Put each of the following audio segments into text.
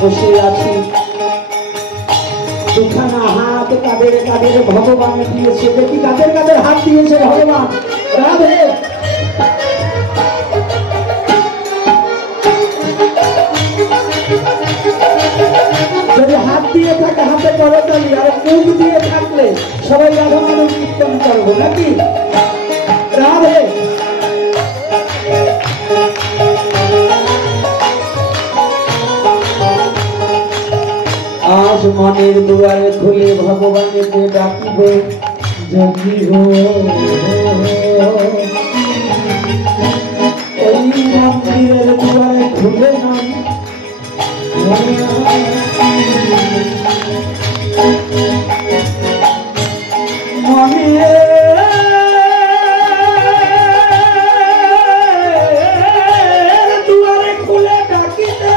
বসে আছি দুখানা হাত কাদের কাদের ভগবান দিয়েছে দেখি কাদের কাদের হাত দিয়েছে ভগবান রাধে যদি হাত দিয়ে থাকে হাতে করতালি আর মুখ দিয়ে থাকলে সবাই রাধা মাধব কীর্তন করবো নাকি রাধে আজ মনের দুয়ারে খুলে ভগবানকে ডাকিব জাগিব ওই মন্দিরের দুয়ারে খুলে নাই মনে দুয়ারে খুলে ডাকিতে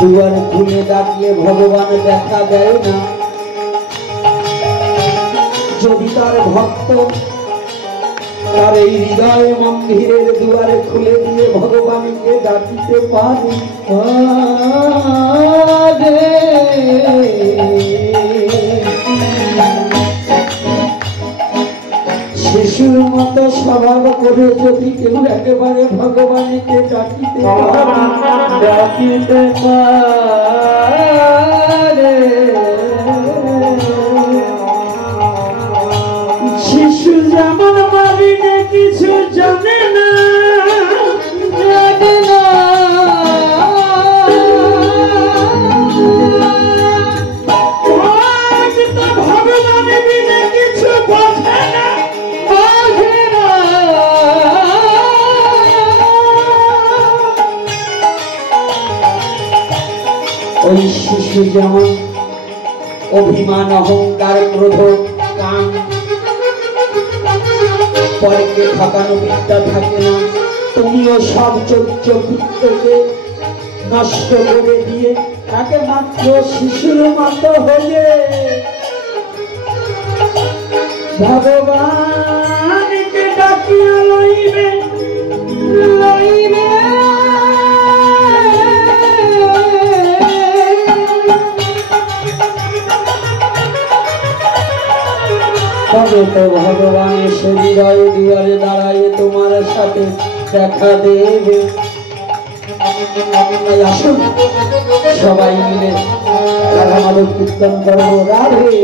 দুয়ার খুলে ডাকিয়ে ভগবান দেখা দেয় না যদি তার ভক্ত তার এই হৃদয় মন্দিরের দুয়ারে খুলে দিয়ে ভগবানকে ডাকিতে পারে শিশুর মতো স্বভাব করে যদি কেউ একেবারে ভগবানকে ডাকিতে পারে শিশু যেমন মারিনে কিছু জানে না ভগবান বিনে কিছু বোঝে না ওই শিশু যেমন অভিমান অহংকার ক্রোধ কাম পরকে ঠকানো বিদ্যা থাকে না তুমিও সব চরিত্র বৃত্তকে নষ্ট করে দিয়ে তাকে মাত্র শিশুর মতো হয়ে ভগবানকে ডাকিয়া লইবে লইবে তবে তো ভগবান এসে হৃদয় দুয়ারে দাঁড়ায় তোমার সাথে দেখা দেবে আসুন সবাই মিলে রাধা মাধব কীর্তন করবো রাধে